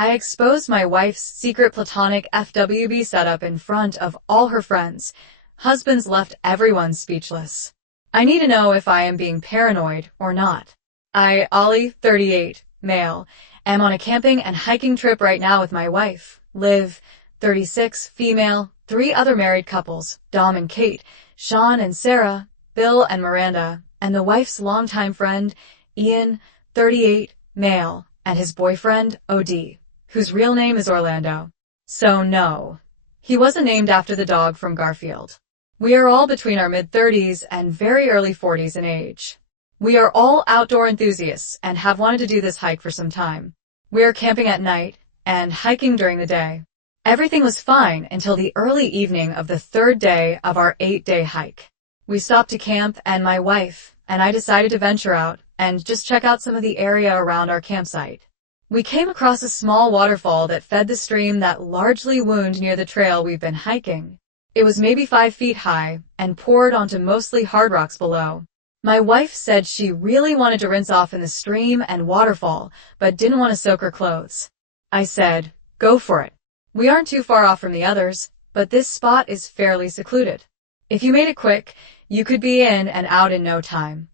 I exposed my wife's secret Platonic FWB setup in front of all her friends. Husbands left everyone speechless. I need to know if I am being paranoid or not. I, Ollie, 38, male, am on a camping and hiking trip right now with my wife, Liv, 36, female, 3 other married couples, Dom and Kate, Sean and Sarah, Bill and Miranda, and the wife's longtime friend, Ian, 38, male, and his boyfriend, OD, whose real name is Orlando. So no, he wasn't named after the dog from Garfield. We are all between our mid-30s and very early 40s in age. We are all outdoor enthusiasts and have wanted to do this hike for some time. We are camping at night and hiking during the day. Everything was fine until the early evening of the 3rd day of our 8-day hike. We stopped to camp and my wife and I decided to venture out and just check out some of the area around our campsite. We came across a small waterfall that fed the stream that largely wound near the trail we've been hiking. It was maybe 5 feet high and poured onto mostly hard rocks below. My wife said she really wanted to rinse off in the stream and waterfall, but didn't want to soak her clothes. I said, go for it. We aren't too far off from the others, but this spot is fairly secluded. If you made it quick, you could be in and out in no time.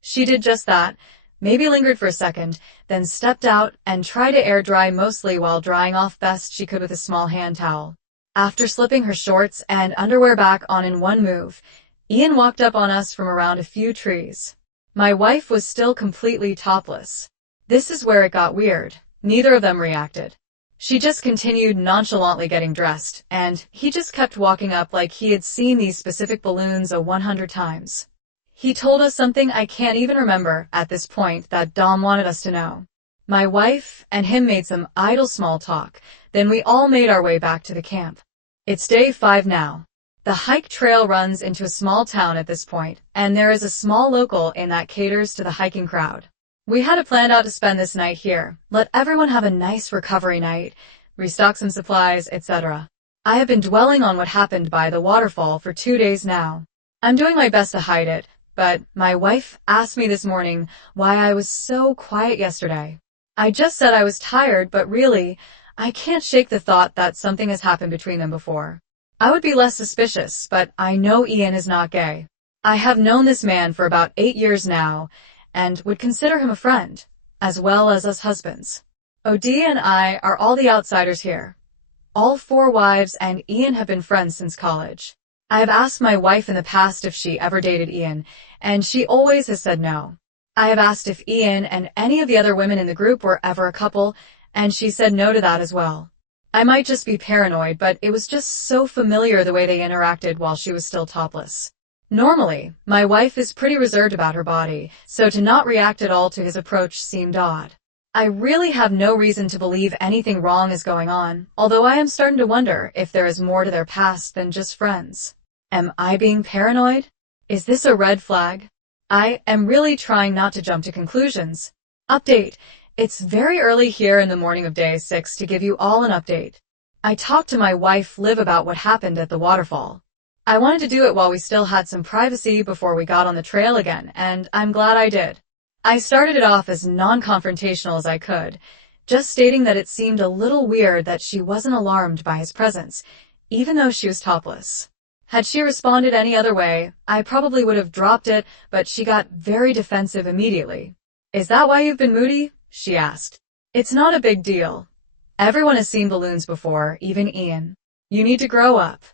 She did just that, maybe lingered for a second, then stepped out and tried to air dry mostly while drying off best she could with a small hand towel. After slipping her shorts and underwear back on in one move, Ian walked up on us from around a few trees. My wife was still completely topless. This is where it got weird. Neither of them reacted. She just continued nonchalantly getting dressed, and he just kept walking up like he had seen these specific balloons 100 times. He told us something I can't even remember at this point that Dom wanted us to know. My wife and him made some idle small talk, then we all made our way back to the camp. It's day 5 now. The hike trail runs into a small town at this point, and there is a small local inn that caters to the hiking crowd. We had it planned out to spend this night here, let everyone have a nice recovery night, restock some supplies, etc. I have been dwelling on what happened by the waterfall for 2 days now. I'm doing my best to hide it, but my wife asked me this morning why I was so quiet yesterday. I just said I was tired, but really, I can't shake the thought that something has happened between them before. I would be less suspicious, but I know Ian is not gay. I have known this man for about 8 years now, and would consider him a friend, as well as us husbands. OD and I are all the outsiders here. All 4 wives and Ian have been friends since college. I have asked my wife in the past if she ever dated Ian, and she always has said no. I have asked if Ian and any of the other women in the group were ever a couple, and she said no to that as well. I might just be paranoid, but it was just so familiar the way they interacted while she was still topless. Normally, my wife is pretty reserved about her body, so to not react at all to his approach seemed odd. I really have no reason to believe anything wrong is going on, although I am starting to wonder if there is more to their past than just friends. Am I being paranoid? Is this a red flag? I am really trying not to jump to conclusions. Update. It's very early here in the morning of day 6 to give you all an update. I talked to my wife Liv about what happened at the waterfall. I wanted to do it while we still had some privacy before we got on the trail again, and I'm glad I did. I started it off as non-confrontational as I could, just stating that it seemed a little weird that she wasn't alarmed by his presence, even though she was topless. Had she responded any other way, I probably would have dropped it, but she got very defensive immediately. Is that why you've been moody? She asked. It's not a big deal. Everyone has seen balloons before, even Ian. You need to grow up.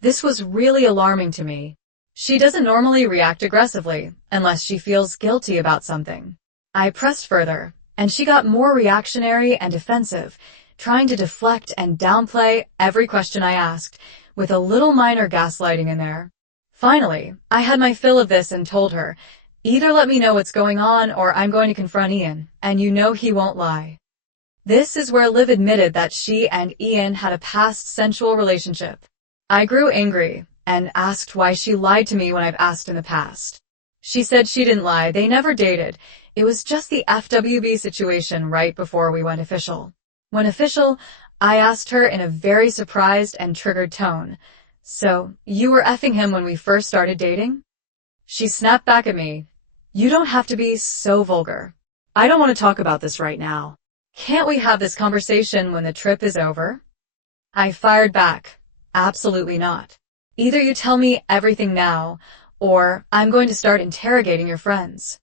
This was really alarming to me. She doesn't normally react aggressively, unless she feels guilty about something. I pressed further, and she got more reactionary and defensive, trying to deflect and downplay every question I asked, with a little minor gaslighting in there. Finally, I had my fill of this and told her, either let me know what's going on or I'm going to confront Ian, and you know he won't lie. This is where Liv admitted that she and Ian had a past sensual relationship. I grew angry and asked why she lied to me when I've asked in the past. She said she didn't lie, they never dated. It was just the FWB situation right before we went official. When official, I asked her in a very surprised and triggered tone, so you were effing him when we first started dating? She snapped back at me. You don't have to be so vulgar. I don't want to talk about this right now. Can't we have this conversation when the trip is over? I fired back. Absolutely not. Either you tell me everything now, or I'm going to start interrogating your friends.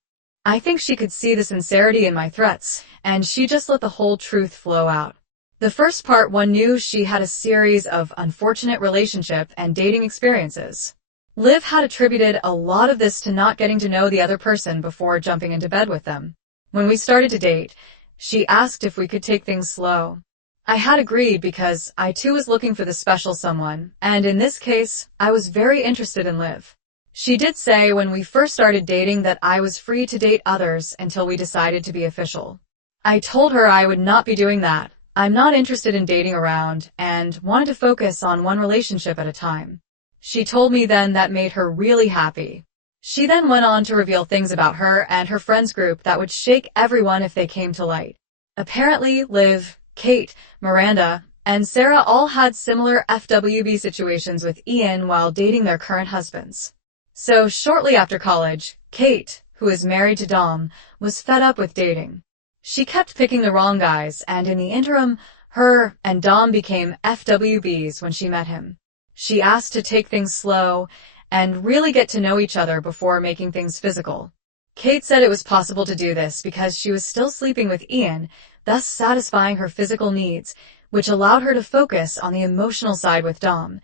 I think she could see the sincerity in my threats, and she just let the whole truth flow out. The first part, one knew she had a series of unfortunate relationship and dating experiences. Liv had attributed a lot of this to not getting to know the other person before jumping into bed with them. When we started to date, she asked if we could take things slow. I had agreed because I too was looking for the special someone, and in this case, I was very interested in Liv. She did say when we first started dating that I was free to date others until we decided to be official. I told her I would not be doing that. I'm not interested in dating around and wanted to focus on one relationship at a time. She told me then that made her really happy. She then went on to reveal things about her and her friends group that would shake everyone if they came to light. Apparently, Liv, Kate, Miranda, and Sarah all had similar FWB situations with Ian while dating their current husbands. So shortly after college, Kate, who is married to Dom, was fed up with dating. She kept picking the wrong guys, and in the interim, her and Dom became FWBs when she met him. She asked to take things slow and really get to know each other before making things physical. Kate said it was possible to do this because she was still sleeping with Ian, thus satisfying her physical needs, which allowed her to focus on the emotional side with Dom.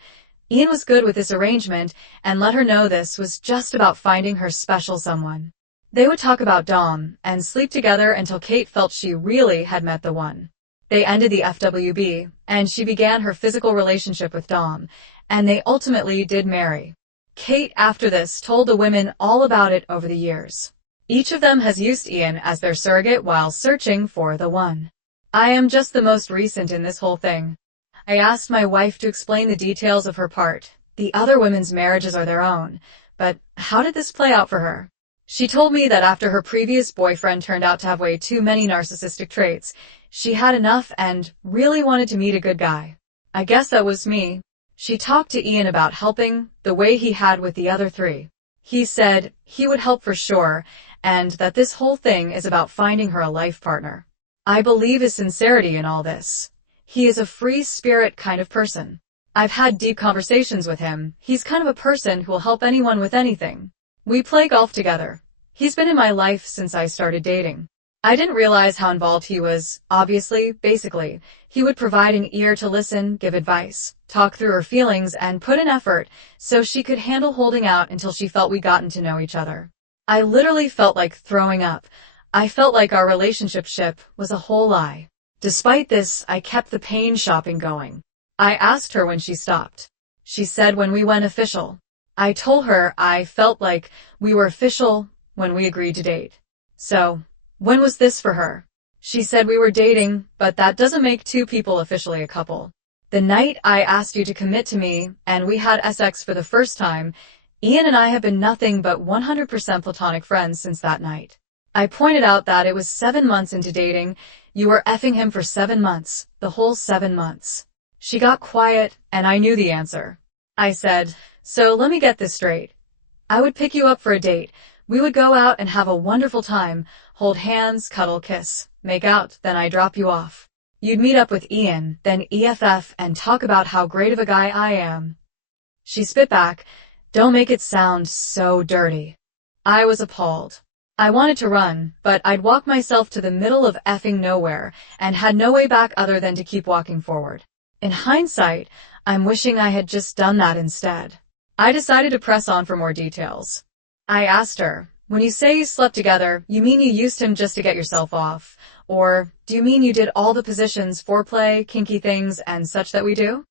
Ian was good with this arrangement and let her know this was just about finding her special someone. They would talk about Dom and sleep together until Kate felt she really had met the one. They ended the FWB, and she began her physical relationship with Dom, and they ultimately did marry. Kate, after this, told the women all about it over the years. Each of them has used Ian as their surrogate while searching for the one. I am just the most recent in this whole thing. I asked my wife to explain the details of her part. The other women's marriages are their own, but how did this play out for her? She told me that after her previous boyfriend turned out to have way too many narcissistic traits, she had enough and really wanted to meet a good guy. I guess that was me. She talked to Ian about helping the way he had with the other three. He said he would help for sure, and that this whole thing is about finding her a life partner. I believe his sincerity in all this. He is a free spirit kind of person. I've had deep conversations with him. He's kind of a person who will help anyone with anything. We play golf together. He's been in my life since I started dating. I didn't realize how involved he was. Obviously, basically, he would provide an ear to listen, give advice, talk through her feelings, and put in effort so she could handle holding out until she felt we gotten to know each other. I literally felt like throwing up. I felt like our relationship was a whole lie. Despite this, I kept the pain shopping going. I asked her when she stopped. She said when we went official. I told her I felt like we were official when we agreed to date. So, when was this for her? She said we were dating, but that doesn't make two people officially a couple. The night I asked you to commit to me, and we had sex for the first time, Ian and I have been nothing but 100% platonic friends since that night. I pointed out that it was 7 months into dating. You were effing him for 7 months, the whole 7 months. She got quiet, and I knew the answer. I said, so let me get this straight. I would pick you up for a date. We would go out and have a wonderful time, hold hands, cuddle, kiss, make out, then I drop you off. You'd meet up with Ian, then EFF, and talk about how great of a guy I am. She spit back, don't make it sound so dirty. I was appalled. I wanted to run, but I'd walk myself to the middle of effing nowhere and had no way back other than to keep walking forward. In hindsight, I'm wishing I had just done that instead. I decided to press on for more details. I asked her, when you say you slept together, you mean you used him just to get yourself off? Or do you mean you did all the positions, foreplay, kinky things, and such that we do?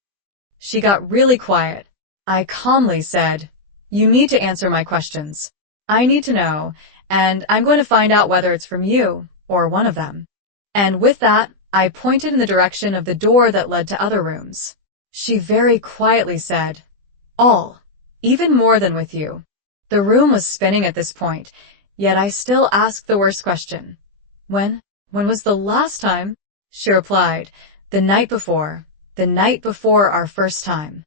She got really quiet. I calmly said, you need to answer my questions. I need to know, and I'm going to find out whether it's from you or one of them. And with that, I pointed in the direction of the door that led to other rooms. She very quietly said, all, even more than with you. The room was spinning at this point, yet I still asked the worst question. When was the last time? She replied, the night before our first time.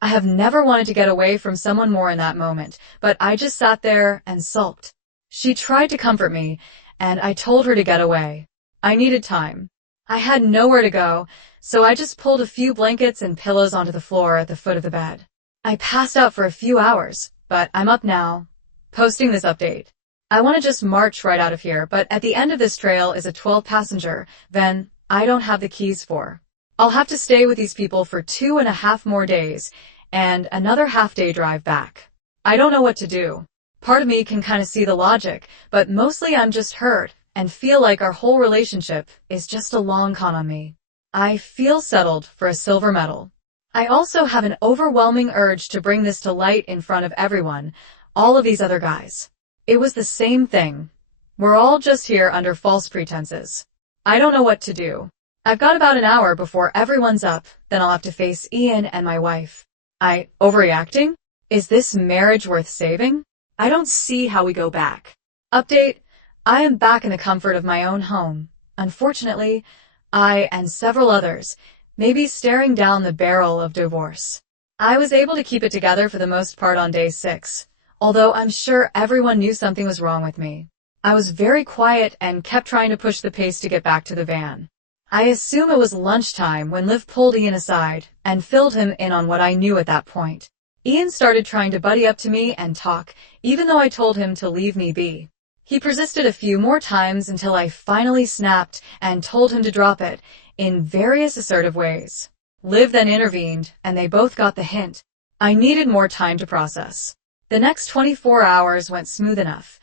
I have never wanted to get away from someone more in that moment, but I just sat there and sulked. She tried to comfort me, and I told her to get away. I needed time. I had nowhere to go, so I just pulled a few blankets and pillows onto the floor at the foot of the bed. I passed out for a few hours, but I'm up now, posting this update. I want to just march right out of here, but at the end of this trail is a 12-passenger van I don't have the keys for. I'll have to stay with these people for 2.5 more days, and another half-day drive back. I don't know what to do. Part of me can kind of see the logic, but mostly I'm just hurt and feel like our whole relationship is just a long con on me. I feel settled for a silver medal. I also have an overwhelming urge to bring this to light in front of everyone, all of these other guys. It was the same thing. We're all just here under false pretenses. I don't know what to do. I've got about an hour before everyone's up, then I'll have to face Ian and my wife. Overreacting? Is this marriage worth saving? I don't see how we go back. Update: I am back in the comfort of my own home. Unfortunately, I and several others may be staring down the barrel of divorce. I was able to keep it together for the most part on day 6, although I'm sure everyone knew something was wrong with me. I was very quiet and kept trying to push the pace to get back to the van. I assume it was lunchtime when Liv pulled Ian aside and filled him in on what I knew at that point. Ian started trying to buddy up to me and talk, even though I told him to leave me be. He persisted a few more times until I finally snapped and told him to drop it in various assertive ways. Liv then intervened, and they both got the hint. I needed more time to process. The next 24 hours went smooth enough.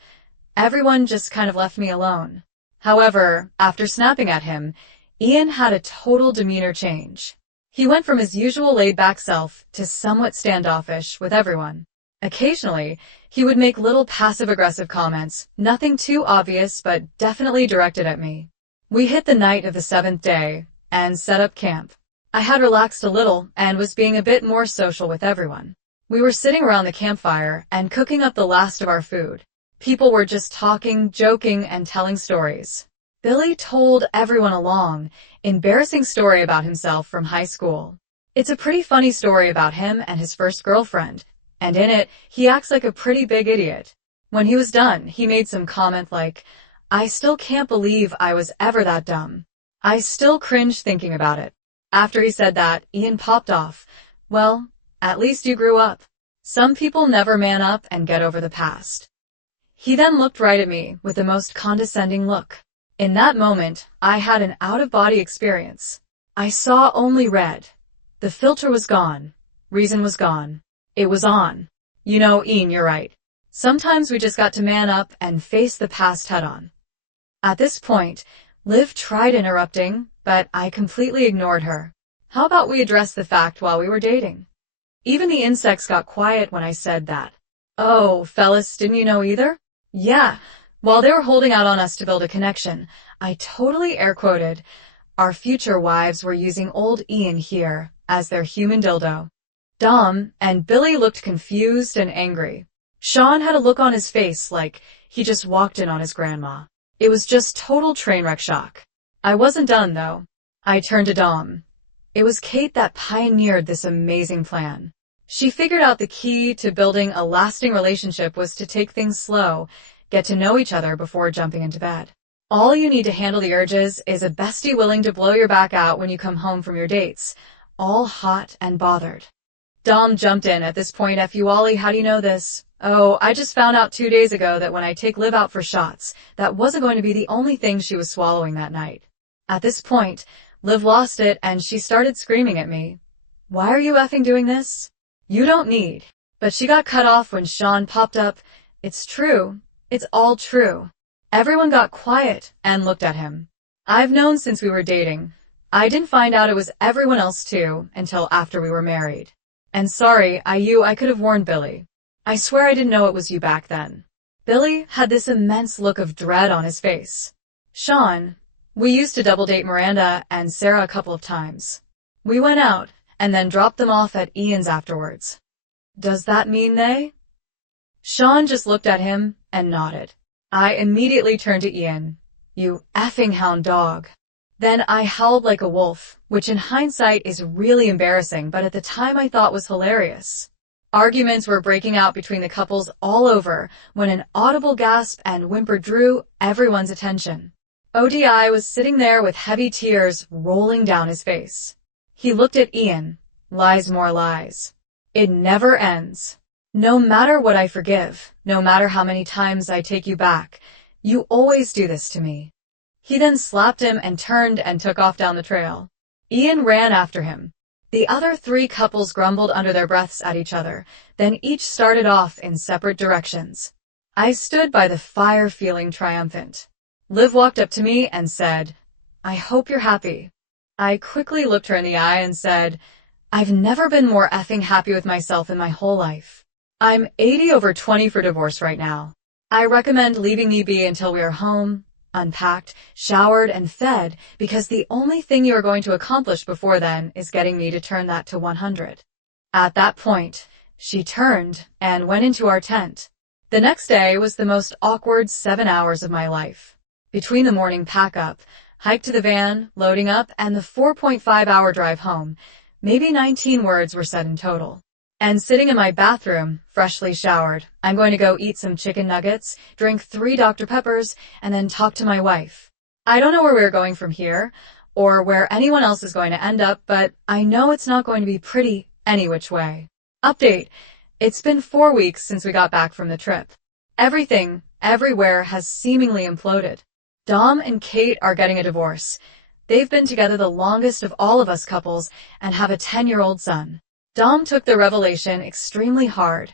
Everyone just kind of left me alone. However, after snapping at him, Ian had a total demeanor change. He went from his usual laid-back self to somewhat standoffish with everyone. Occasionally, he would make little passive-aggressive comments, nothing too obvious but definitely directed at me. We hit the night of the 7th day and set up camp. I had relaxed a little and was being a bit more social with everyone. We were sitting around the campfire and cooking up the last of our food. People were just talking, joking, and telling stories. Billy told everyone a long, embarrassing story about himself from high school. It's a pretty funny story about him and his first girlfriend, and in it, he acts like a pretty big idiot. When he was done, he made some comment like, "I still can't believe I was ever that dumb. I still cringe thinking about it." After he said that, Ian popped off. "Well, at least you grew up. Some people never man up and get over the past." He then looked right at me with the most condescending look. In that moment, I had an out-of-body experience. I saw only red. The filter was gone. Reason was gone. It was on. You know, Ian, you're right. Sometimes we just got to man up and face the past head-on. At this point, Liv tried interrupting, but I completely ignored her. How about we address the fact while we were dating? Even the insects got quiet when I said that. "Oh, fellas, didn't you know either?" "Yeah." While they were holding out on us to build a connection, I totally air-quoted, our future wives were using old Ian here as their human dildo. Dom and Billy looked confused and angry. Sean had a look on his face like he just walked in on his grandma. It was just total train wreck shock. I wasn't done, though. I turned to Dom. It was Kate that pioneered this amazing plan. She figured out the key to building a lasting relationship was to take things slow, get to know each other before jumping into bed. All you need to handle the urges is a bestie willing to blow your back out when you come home from your dates, all hot and bothered. Dom jumped in at this point. "F you, Ollie, how do you know this?" "Oh, I just found out 2 days ago that when I take Liv out for shots, that wasn't going to be the only thing she was swallowing that night." At this point, Liv lost it and she started screaming at me. "Why are you effing doing this? You don't need." But she got cut off when Sean popped up. "It's true. It's all true." Everyone got quiet and looked at him. I've known since we were dating. I didn't find out it was everyone else too until after we were married. And sorry, I could have warned Billy. I swear I didn't know it was you back then. Billy had this immense look of dread on his face. "Sean, we used to double date Miranda and Sarah a couple of times. We went out and then dropped them off at Ian's afterwards. Does that mean they?" Sean just looked at him and nodded. I immediately turned to Ian. "You effing hound dog." Then I howled like a wolf, which in hindsight is really embarrassing, but at the time I thought was hilarious. Arguments were breaking out between the couples all over when an audible gasp and whimper drew everyone's attention. ODI was sitting there with heavy tears rolling down his face. He looked at Ian. Lies more lies. It never ends. No matter what I forgive, no matter how many times I take you back, you always do this to me. He then slapped him and turned and took off down the trail. Ian ran after him. The other three couples grumbled under their breaths at each other, then each started off in separate directions. I stood by the fire feeling triumphant. Liv walked up to me and said, "I hope you're happy." I quickly looked her in the eye and said, "I've never been more effing happy with myself in my whole life. I'm 80/20 for divorce right now. I recommend leaving me be until we are home, unpacked, showered, and fed, because the only thing you are going to accomplish before then is getting me to turn that to 100. At that point, she turned and went into our tent. The next day was the most awkward 7 hours of my life. Between the morning pack-up, hike to the van, loading up, and the 4.5-hour drive home, maybe 19 words were said in total. And sitting in my bathroom, freshly showered, I'm going to go eat some chicken nuggets, drink 3 Dr. Peppers, and then talk to my wife. I don't know where we're going from here, or where anyone else is going to end up, but I know it's not going to be pretty any which way. Update. It's been 4 weeks since we got back from the trip. Everything, everywhere has seemingly imploded. Dom and Kate are getting a divorce. They've been together the longest of all of us couples and have a 10-year-old son. Dom took the revelation extremely hard.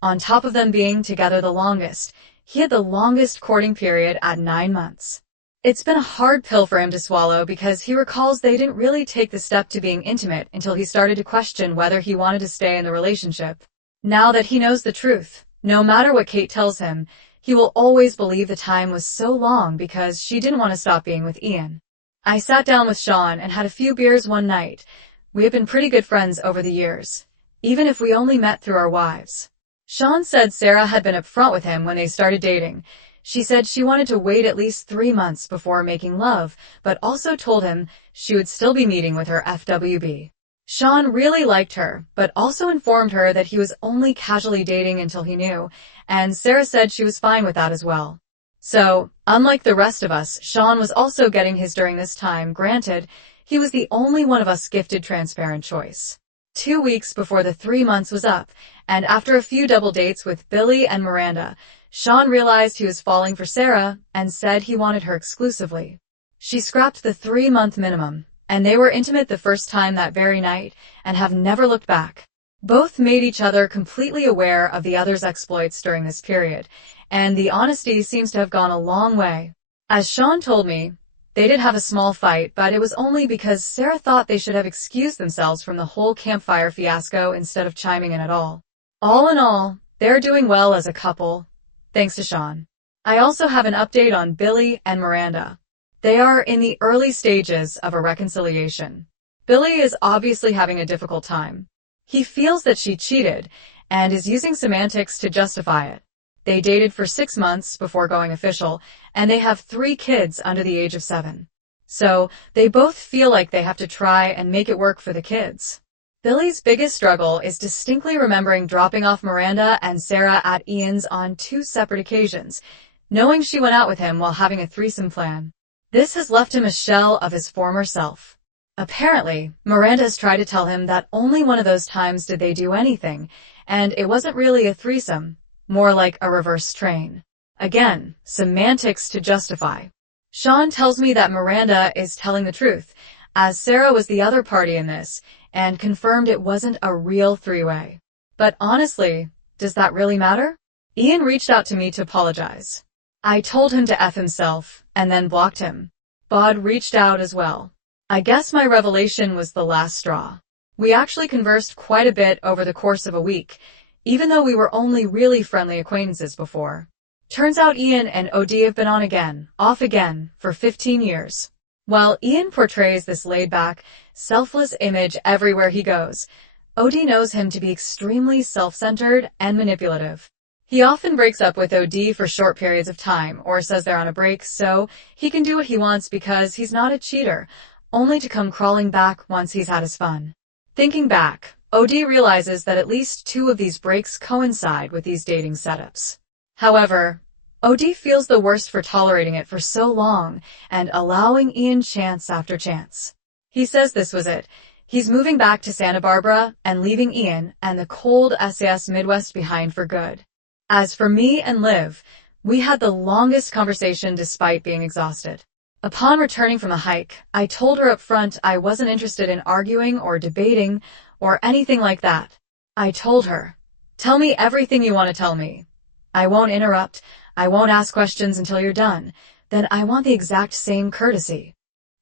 On top of them being together the longest, he had the longest courting period at 9 months. It's been a hard pill for him to swallow because he recalls they didn't really take the step to being intimate until he started to question whether he wanted to stay in the relationship. Now that he knows the truth, no matter what Kate tells him, he will always believe the time was so long because she didn't want to stop being with Ian. I sat down with Sean and had a few beers one night. We have been pretty good friends over the years, even if we only met through our wives. Sean said Sarah had been upfront with him when they started dating. She said she wanted to wait at least 3 months before making love, but also told him she would still be meeting with her FWB. Sean really liked her, but also informed her that he was only casually dating until he knew, and Sarah said she was fine with that as well. So, unlike the rest of us, Sean was also getting his during this time. Granted, he was the only one of us gifted transparent choice. 2 weeks before the 3 months was up, and after a few double dates with Billy and Miranda, Sean realized he was falling for Sarah and said he wanted her exclusively. She scrapped the 3-month minimum, and they were intimate the first time that very night and have never looked back. Both made each other completely aware of the other's exploits during this period, and the honesty seems to have gone a long way. As Sean told me, they did have a small fight, but it was only because Sarah thought they should have excused themselves from the whole campfire fiasco instead of chiming in at all. All in all, they're doing well as a couple, thanks to Sean. I also have an update on Billy and Miranda. They are in the early stages of a reconciliation. Billy is obviously having a difficult time. He feels that she cheated and is using semantics to justify it. They dated for 6 months before going official, and they have 3 kids under the age of 7. So, they both feel like they have to try and make it work for the kids. Billy's biggest struggle is distinctly remembering dropping off Miranda and Sarah at Ian's on 2 separate occasions, knowing she went out with him while having a threesome plan. This has left him a shell of his former self. Apparently, Miranda has tried to tell him that only one of those times did they do anything, and it wasn't really a threesome, more like a reverse train. Again, semantics to justify. Sean tells me that Miranda is telling the truth, as Sarah was the other party in this, and confirmed it wasn't a real 3-way. But honestly, does that really matter? Ian reached out to me to apologize. I told him to F himself, and then blocked him. Bod reached out as well. I guess my revelation was the last straw. We actually conversed quite a bit over the course of a week, even though we were only really friendly acquaintances before. Turns out Ian and OD have been on again, off again, for 15 years. While Ian portrays this laid-back, selfless image everywhere he goes, OD knows him to be extremely self-centered and manipulative. He often breaks up with OD for short periods of time, or says they're on a break so he can do what he wants because he's not a cheater, only to come crawling back once he's had his fun. Thinking back, OD realizes that at least 2 of these breaks coincide with these dating setups. However, OD feels the worst for tolerating it for so long and allowing Ian chance after chance. He says this was it. He's moving back to Santa Barbara and leaving Ian and the cold SAS Midwest behind for good. As for me and Liv, we had the longest conversation despite being exhausted. Upon returning from the hike, I told her up front I wasn't interested in arguing or debating or anything like that. I told her, "Tell me everything you want to tell me. I won't interrupt. I won't ask questions until you're done. Then I want the exact same courtesy."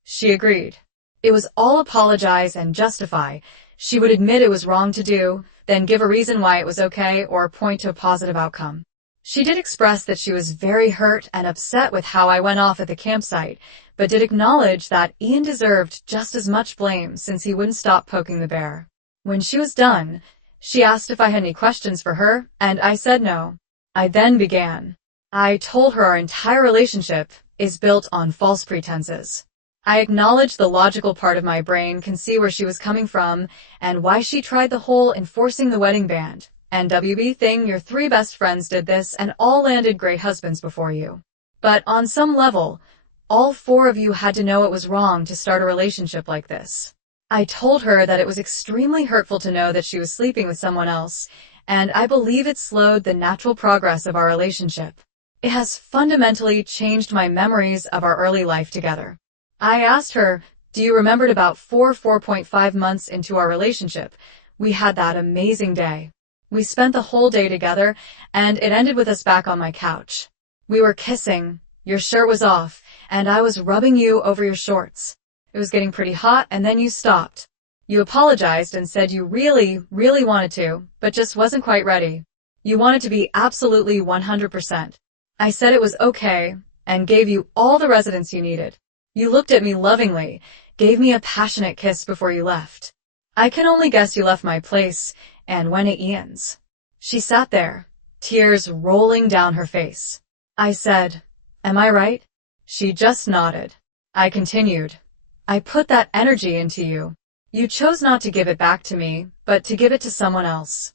She agreed. It was all apologize and justify. She would admit it was wrong to do, then give a reason why it was okay or point to a positive outcome. She did express that she was very hurt and upset with how I went off at the campsite, but did acknowledge that Ian deserved just as much blame since he wouldn't stop poking the bear. When she was done, she asked if I had any questions for her, and I said no. I then began. I told her our entire relationship is built on false pretenses. I acknowledged the logical part of my brain can see where she was coming from and why she tried the whole enforcing the wedding band FWB thing. Your three best friends did this and all landed great husbands before you. But on some level, all four of you had to know it was wrong to start a relationship like this. I told her that it was extremely hurtful to know that she was sleeping with someone else, and I believe it slowed the natural progress of our relationship. It has fundamentally changed my memories of our early life together. I asked her, "Do you remember about 4.5 months into our relationship? We had that amazing day. We spent the whole day together, and it ended with us back on my couch. We were kissing, your shirt was off, and I was rubbing you over your shorts. It was getting pretty hot, and then you stopped. You apologized and said you really, really wanted to, but just wasn't quite ready. You wanted to be absolutely 100%. I said it was okay, and gave you all the residence you needed. You looked at me lovingly, gave me a passionate kiss before you left. I can only guess you left my place and went at Ian's." She sat there, tears rolling down her face. I said, "Am I right?" She just nodded. I continued, "I put that energy into you. You chose not to give it back to me, but to give it to someone else.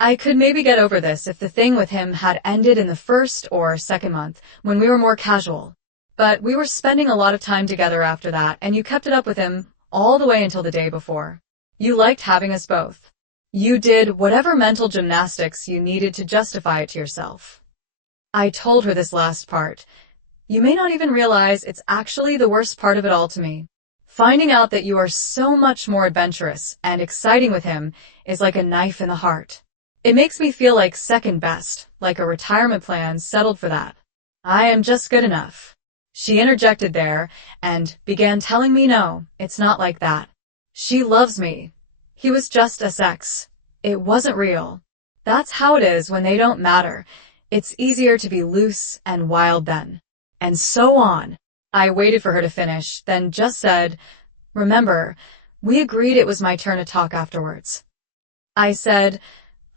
I could maybe get over this if the thing with him had ended in the first or second month, when we were more casual. But we were spending a lot of time together after that, and you kept it up with him all the way until the day before. You liked having us both. You did whatever mental gymnastics you needed to justify it to yourself." I told her this last part. "You may not even realize it's actually the worst part of it all to me. Finding out that you are so much more adventurous and exciting with him is like a knife in the heart. It makes me feel like second best, like a retirement plan settled for that. I am just good enough." She interjected there and began telling me no, it's not like that. She loves me. He was just a sex. It wasn't real. That's how it is when they don't matter. It's easier to be loose and wild then. And so on. I waited for her to finish, then just said, "Remember, we agreed it was my turn to talk afterwards." I said,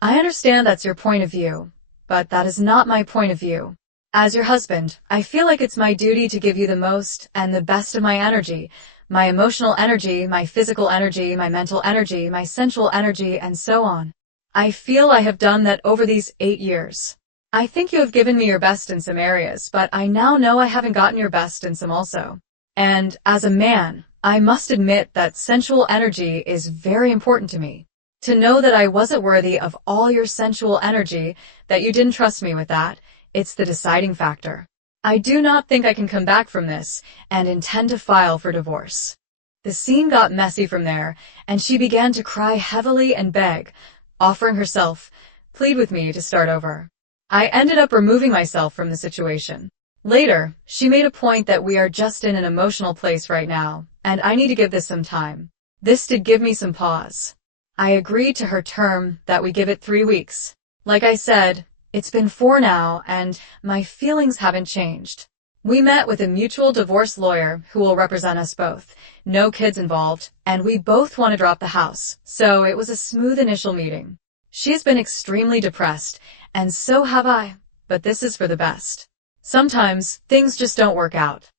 "I understand that's your point of view, but that is not my point of view. As your husband, I feel like it's my duty to give you the most and the best of my energy, my emotional energy, my physical energy, my mental energy, my sensual energy, and so on. I feel I have done that over these 8 years. I think you have given me your best in some areas, but I now know I haven't gotten your best in some also. And as a man, I must admit that sensual energy is very important to me. To know that I wasn't worthy of all your sensual energy, that you didn't trust me with that, it's the deciding factor. I do not think I can come back from this and intend to file for divorce." The scene got messy from there, and she began to cry heavily and beg, offering herself, plead with me to start over. I ended up removing myself from the situation. Later, she made a point that we are just in an emotional place right now, and I need to give this some time. This did give me some pause. I agreed to her term that we give it 3 weeks. Like I said, it's been 4 now, and my feelings haven't changed. We met with a mutual divorce lawyer who will represent us both. No kids involved, and we both want to drop the house, so it was a smooth initial meeting. She has been extremely depressed, and so have I, but this is for the best. Sometimes, things just don't work out.